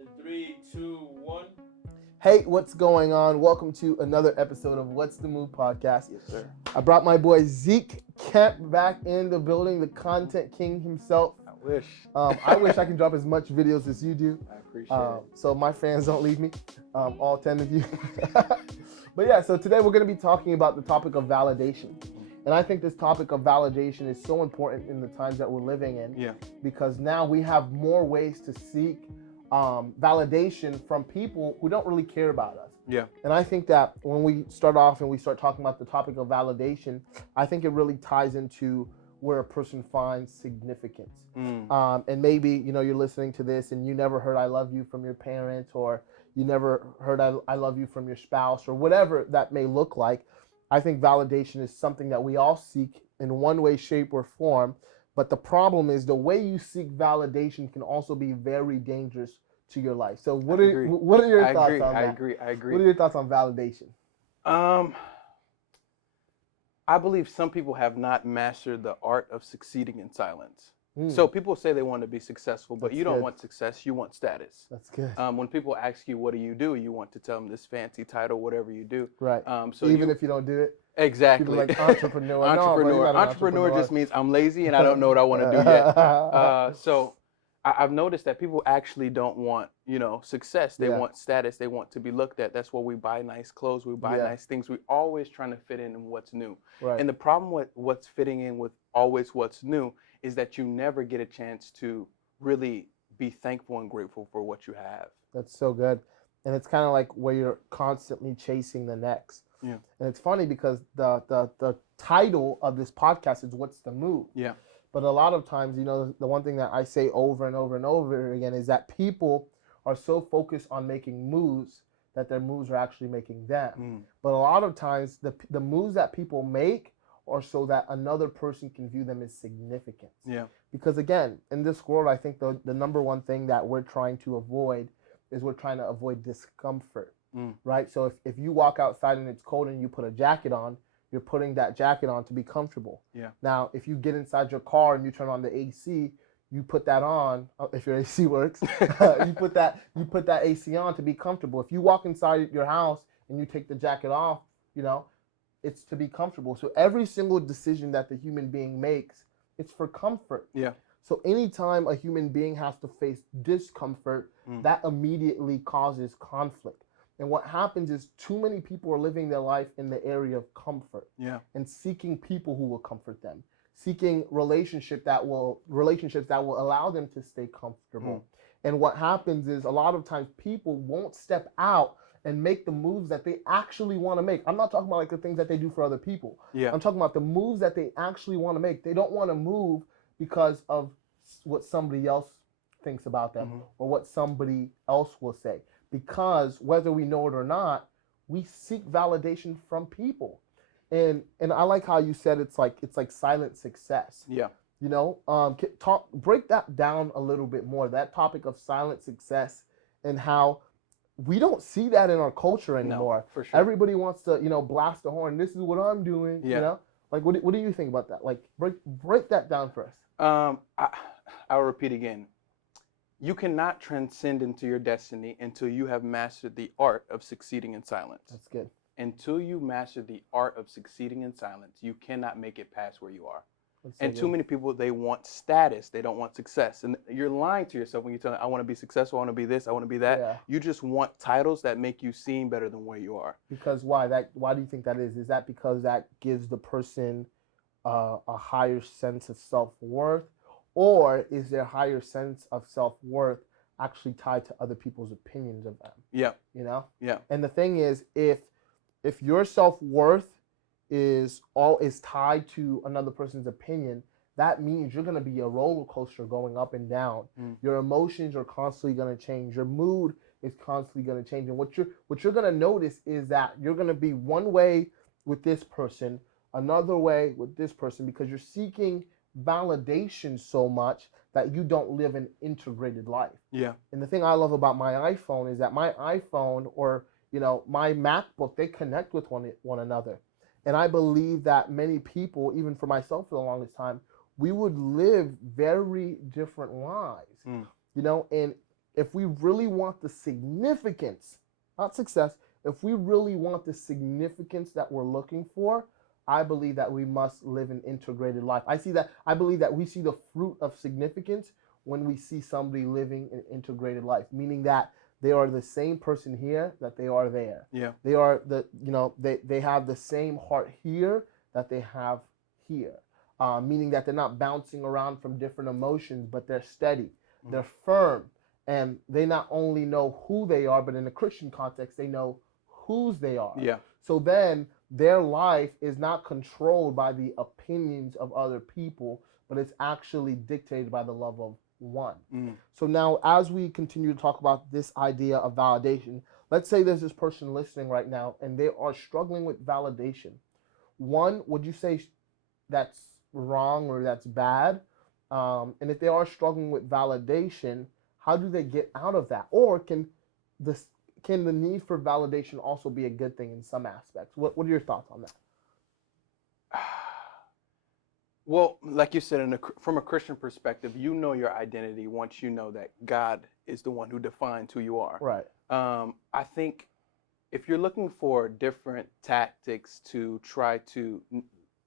In three, two, one. Hey, what's going on? Welcome to another episode of What's the Move podcast. Yes, sir. I brought my boy Zeke Kemp back in the building, the content king himself. I wish. I wish I can drop as much videos as you do. I appreciate it. So my fans don't leave me, all 10 of you. But yeah, so today we're going to be talking about the topic of validation. And I think this topic of validation is so important in the times that we're living in. Yeah. Because now we have more ways to seek validation from people who don't really care about us. Yeah. And I think that when we start off and we start talking about the topic of validation, I think it really ties into where a person finds significance. And maybe, you're listening to this and you never heard I love you from your parents, or you never heard I love you from your spouse, or whatever that may look like. I think validation is something that we all seek in one way, shape, or form. But the problem is the way you seek validation can also be very dangerous to your life. So what are your thoughts on that? I agree. What are your thoughts on validation? I believe some people have not mastered the art of succeeding in silence. So people say they want to be successful, but you don't want success, you want status. That's good. When people ask you, what do, you want to tell them this fancy title, whatever you do. Right. So even if you don't do it? Exactly. People like entrepreneur. Entrepreneur just means I'm lazy and I don't know what I want to do yet. So I've noticed that people actually don't want, success. They want status. They want to be looked at. That's why we buy nice clothes. We buy nice things. We're always trying to fit in what's new. Right. And the problem with what's fitting in with always what's new is that you never get a chance to really be thankful and grateful for what you have. That's so good. And it's kind of like where you're constantly chasing the next. Yeah. And it's funny because the title of this podcast is What's the Move? Yeah. But a lot of times, the one thing that I say over and over and over again is that people are so focused on making moves that their moves are actually making them. But a lot of times, the moves that people make are so that another person can view them as significant. Yeah. Because again, in this world, I think the number one thing that we're trying to avoid is we're trying to avoid discomfort, right? So if you walk outside and it's cold and you put a jacket on, you're putting that jacket on to be comfortable. Yeah. Now, if you get inside your car and you turn on the AC, you put that on. If your AC works, you put that AC on to be comfortable. If you walk inside your house and you take the jacket off, it's to be comfortable. So every single decision that the human being makes, it's for comfort. Yeah. So anytime a human being has to face discomfort, that immediately causes conflict. And what happens is too many people are living their life in the area of comfort. Yeah. And seeking people who will comfort them, seeking relationships that will allow them to stay comfortable. And what happens is a lot of times people won't step out and make the moves that they actually want to make. I'm not talking about like the things that they do for other people. Yeah. I'm talking about the moves that they actually want to make. They don't want to move because of what somebody else thinks about them or what somebody else will say. Because whether we know it or not, we seek validation from people. And I like how you said it's like silent success. Yeah. Break that down a little bit more, that topic of silent success, and how we don't see that in our culture anymore. No, for sure. Everybody wants to, blast the horn. This is what I'm doing. Yeah. Like what do you think about that? Like break that down for us. I'll repeat again. You cannot transcend into your destiny until you have mastered the art of succeeding in silence. That's good. Until you master the art of succeeding in silence, you cannot make it past where you are. And So too many people, they want status. They don't want success. And you're lying to yourself when you tell them, I want to be successful, I want to be this, I want to be that. Yeah. You just want titles that make you seem better than where you are. Because why do you think that is? Is that because that gives the person a higher sense of self-worth? Or is their higher sense of self-worth actually tied to other people's opinions of them? Yeah. Yeah. And the thing is, if your self-worth is tied to another person's opinion, that means you're going to be a roller coaster going up and down. Your emotions are constantly going to change. Your mood is constantly going to change. And what you're going to notice is that you're going to be one way with this person, another way with this person, because you're seeking validation so much that you don't live an integrated life. Yeah. And the thing I love about my iPhone is that my iPhone or my MacBook, they connect with one another. And I believe that many people, even for myself for the longest time, we would live very different lives. And if we really want the significance, not success, if we really want the significance that we're looking for, I believe that we must live an integrated life. I believe that we see the fruit of significance when we see somebody living an integrated life, meaning that they are the same person here that they are there. Yeah. They are they have the same heart here that they have here. Meaning that they're not bouncing around from different emotions, but they're steady, they're firm, and they not only know who they are, but in a Christian context, they know whose they are. Yeah. So then their life is not controlled by the opinions of other people, but it's actually dictated by the love of one. So now, as we continue to talk about this idea of validation, let's say there's this person listening right now and they are struggling with validation. One, would you say that's wrong or that's bad? And if they are struggling with validation, how do they get out of that? Or can the need for validation also be a good thing in some aspects? What are your thoughts on that? Well, like you said, from a Christian perspective, you know your identity once you know that God is the one who defines who you are. Right. I think if you're looking for different tactics to try to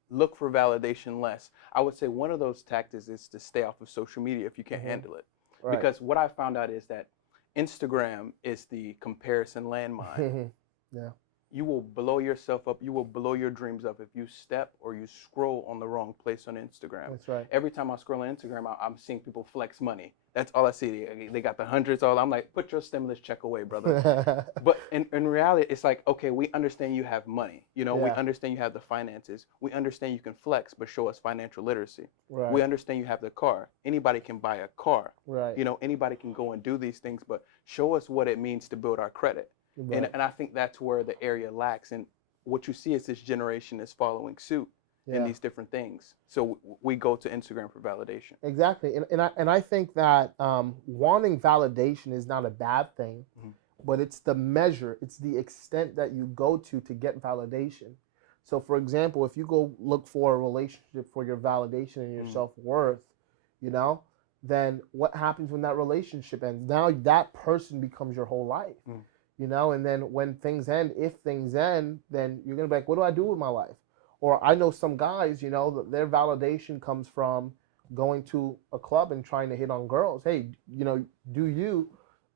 look for validation less, I would say one of those tactics is to stay off of social media if you can't handle it. Right. Because what I found out is that Instagram is the comparison landmine. Yeah. You will blow yourself up. You will blow your dreams up if you step or you scroll on the wrong place on Instagram. That's right. Every time I scroll on Instagram, I'm seeing people flex money. That's all I see. They got the hundreds. I'm like, put your stimulus check away, brother. But in reality, it's like, okay, we understand you have money. You know, we understand you have the finances. We understand you can flex, but show us financial literacy. Right. We understand you have the car. Anybody can buy a car. Right. You know, anybody can go and do these things, but show us what it means to build our credit. Right. And I think that's where the area lacks. And what you see is this generation is following suit in these different things. So we go to Instagram for validation. Exactly. And I think that wanting validation is not a bad thing, but it's the measure, it's the extent that you go to get validation. So for example, if you go look for a relationship for your validation and your self-worth, you know, then what happens when that relationship ends? Now that person becomes your whole life. You know, and then when things end, if things end, then you're going to be like, what do I do with my life? Or I know some guys, you know, their validation comes from going to a club and trying to hit on girls. Hey, you know, do you?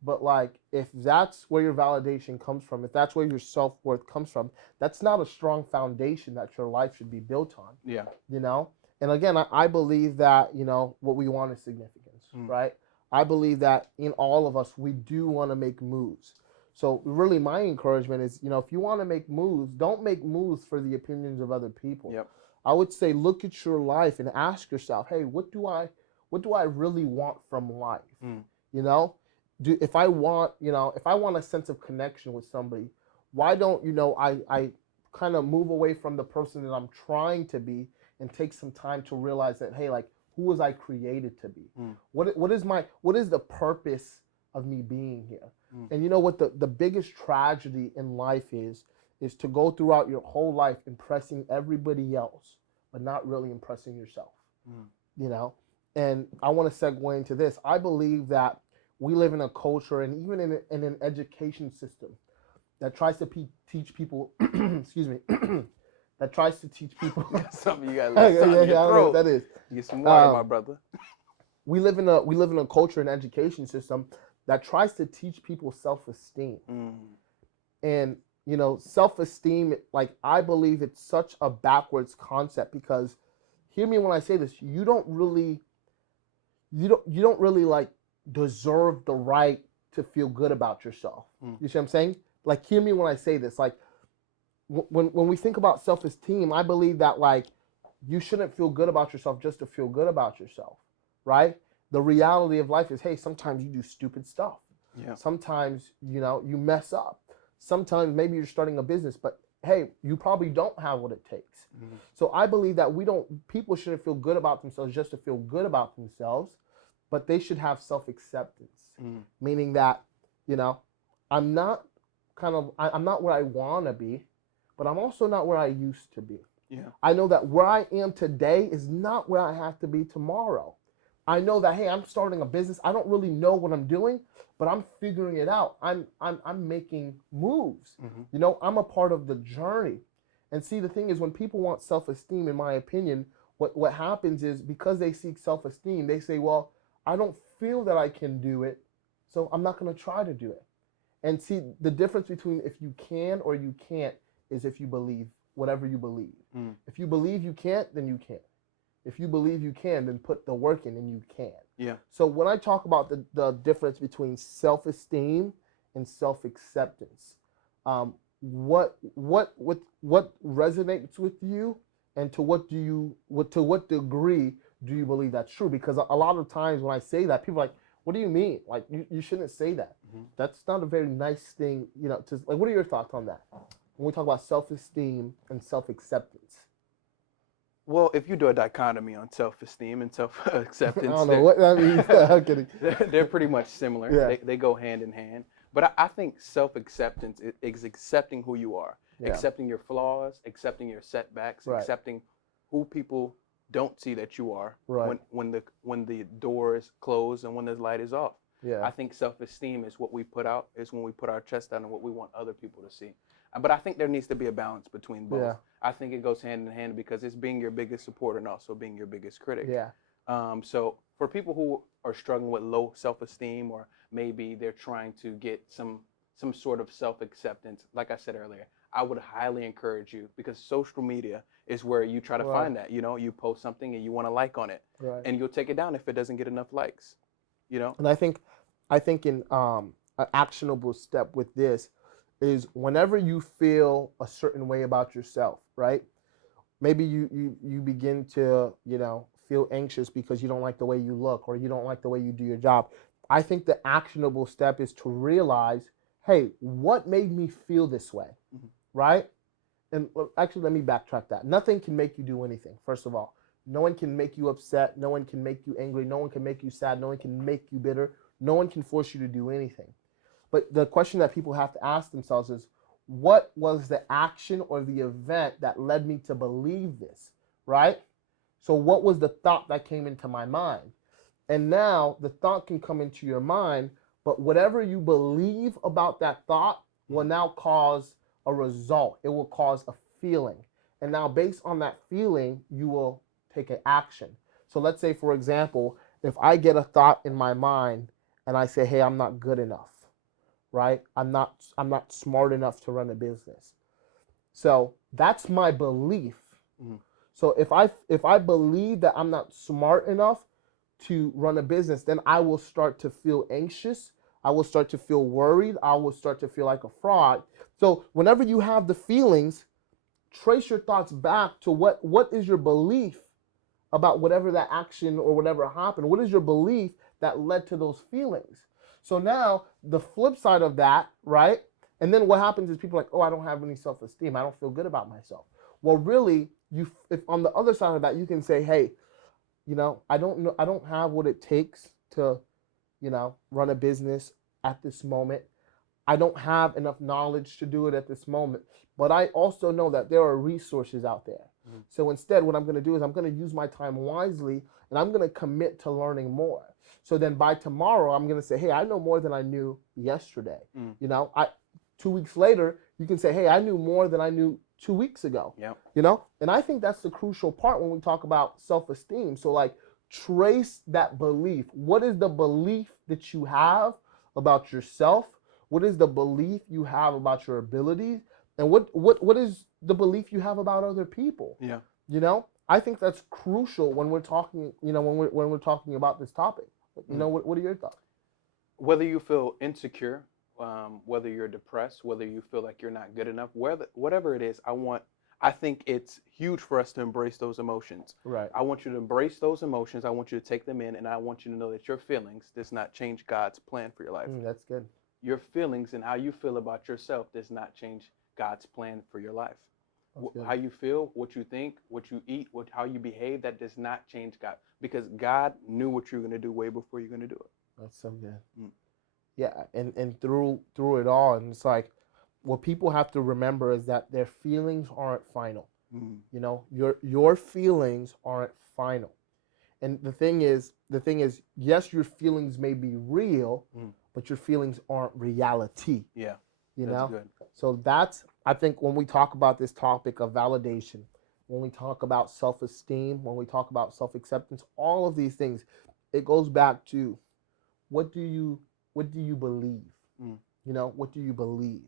But like, if that's where your validation comes from, if that's where your self-worth comes from, that's not a strong foundation that your life should be built on. Yeah. You know? And again, I believe that, you know, what we want is significance, right? I believe that in all of us, we do want to make moves. So really my encouragement is, you know, if you want to make moves, don't make moves for the opinions of other people. Yep. I would say look at your life and ask yourself, hey, what do I really want from life? You know, if I want a sense of connection with somebody, why don't, you know, I kind of move away from the person that I'm trying to be and take some time to realize that, hey, like, who was I created to be? What is the purpose of me being here? And you know what the biggest tragedy in life is to go throughout your whole life impressing everybody else, but not really impressing yourself. You know? And I want to segue into this. I believe that we live in a culture and even in an education system that tries to teach people, excuse me, that tries to teach people. Something you got to let your throat. I don't know what that is. Get some water, my brother. We live in a culture and education system that tries to teach people self-esteem. And, you know, self-esteem, like, I believe it's such a backwards concept because, hear me when I say this, you don't really like deserve the right to feel good about yourself. You see what I'm saying? Like, hear me when I say this. Like, when we think about self-esteem, I believe that, like, you shouldn't feel good about yourself just to feel good about yourself, right? The reality of life is, hey, sometimes you do stupid stuff. Yeah. Sometimes, you know, you mess up. Sometimes maybe you're starting a business, but hey, you probably don't have what it takes. So I believe that people shouldn't feel good about themselves just to feel good about themselves, but they should have self-acceptance, meaning that, you know, I'm not where I want to be, but I'm also not where I used to be. Yeah. I know that where I am today is not where I have to be tomorrow. I know that, hey, I'm starting a business. I don't really know what I'm doing, but I'm figuring it out. I'm making moves. You know, I'm a part of the journey. And see, the thing is, when people want self-esteem, in my opinion, what happens is, because they seek self-esteem, they say, well, I don't feel that I can do it, so I'm not going to try to do it. And see, the difference between if you can or you can't is if you believe whatever you believe. If you believe you can't, then you can't. If you believe you can, then put the work in and you can. Yeah. So when I talk about the difference between self-esteem and self-acceptance, what resonates with you, and to what degree do you believe that's true? Because a lot of times when I say that, people are like, what do you mean? Like, you shouldn't say that. That's not a very nice thing, you know, to, like, what are your thoughts on that? When we talk about self-esteem and self-acceptance. Well, if you do a dichotomy on self-esteem and I self-acceptance, don't know what that means. I'm kidding. they're pretty much similar. Yeah. They go hand in hand. But I think self-acceptance is accepting who you are, Yeah. accepting your flaws, accepting your setbacks, Right. accepting who people don't see that you are Right. when the door is closed and when the light is off. Yeah. I think self-esteem is what we put out, is when we put our chest out and what we want other people to see. But I think there needs to be a balance between both. Yeah. I think it goes hand in hand, because it's being your biggest supporter and also being your biggest critic. Yeah. So for people who are struggling with low self-esteem, or maybe they're trying to get some sort of self-acceptance, like I said earlier, I would highly encourage you, because social media is where you try to Right. find that. You know, you post something and you want to like on it, Right. and you'll take it down if it doesn't get enough likes. You know. And I think in an actionable step with this is, whenever you feel a certain way about yourself, right? Maybe you begin to, you know, feel anxious because you don't like the way you look, or you don't like the way you do your job. I think the actionable step is to realize, hey, what made me feel this way, right? And actually, let me backtrack that. Nothing can make you do anything, first of all. No one can make you upset. No one can make you angry. No one can make you sad. No one can make you bitter. No one can force you to do anything. But the question that people have to ask themselves is, what was the action or the event that led me to believe this, right? So what was the thought that came into my mind? And now the thought can come into your mind, but whatever you believe about that thought will now cause a result. It will cause a feeling. And now, based on that feeling, you will take an action. So let's say, for example, if I get a thought in my mind and I say, hey, I'm not good enough, right? I'm not smart enough to run a business. So that's my belief. So if I believe that I'm not smart enough to run a business, then I will start to feel anxious. I will start to feel worried. I will start to feel like a fraud. So whenever you have the feelings, trace your thoughts back to what is your belief about whatever that action or whatever happened. What is your belief that led to those feelings? So now the flip side of that, right? And then what happens is people are like, oh, I don't have any self-esteem. I don't feel good about myself. Well, really, if on the other side of that, you can say, hey, you know, I don't have what it takes to, you know, run a business at this moment. I don't have enough knowledge to do it at this moment, but I also know that there are resources out there. So instead, what I'm going to do is I'm going to use my time wisely, and I'm going to commit to learning more. So then by tomorrow, I'm going to say, hey, I know more than I knew yesterday. You know, 2 weeks later, you can say, hey, I knew more than I knew 2 weeks ago. Yep. You know, and I think that's the crucial part when we talk about self-esteem. So like, trace that belief. What is the belief that you have about yourself? What is the belief you have about your abilities? And what is the belief you have about other people? Yeah. You know, I think that's crucial when we're talking, you know, when we're talking about this topic. You know, what are your thoughts? Whether you feel insecure, whether you're depressed, whether you feel like you're not good enough, whatever it is, I think it's huge for us to embrace those emotions. Right. I want you to embrace those emotions. I want you to take them in, and I want you to know that your feelings does not change God's plan for your life. That's good. Your feelings and how you feel about yourself does not change God's plan for your life. How you feel, what you think, what you eat, how you behave, that does not change God, because God knew what you were going to do way before you're going to do it. That's so good. Yeah, and through it all, and it's like, what people have to remember is that their feelings aren't final. You know, your feelings aren't final. And the thing is, yes, your feelings may be real, but your feelings aren't reality. Yeah. You That's know? good. So that's, I think when we talk about this topic of validation, when we talk about self-esteem, when we talk about self-acceptance, all of these things, it goes back to what do you believe? You know, what do you believe?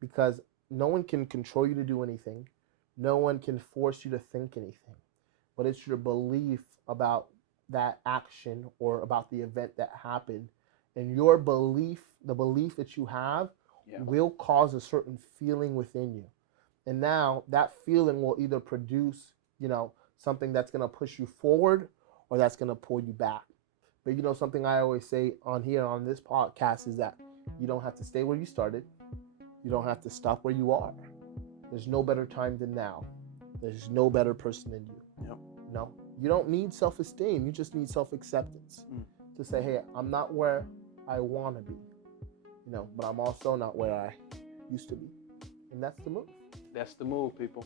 Because no one can control you to do anything. No one can force you to think anything. But it's your belief about that action or about the event that happened. And your belief, the belief that you have, will cause a certain feeling within you. And now that feeling will either produce, you know, something that's going to push you forward or that's going to pull you back. But you know, something I always say on here on this podcast is that you don't have to stay where you started. You don't have to stop where you are. There's no better time than now. There's no better person than you. Yep. No, you don't need self-esteem. You just need self-acceptance to say, hey, I'm not where I want to be, you know, but I'm also not where I used to be. And that's the move. That's the move, people.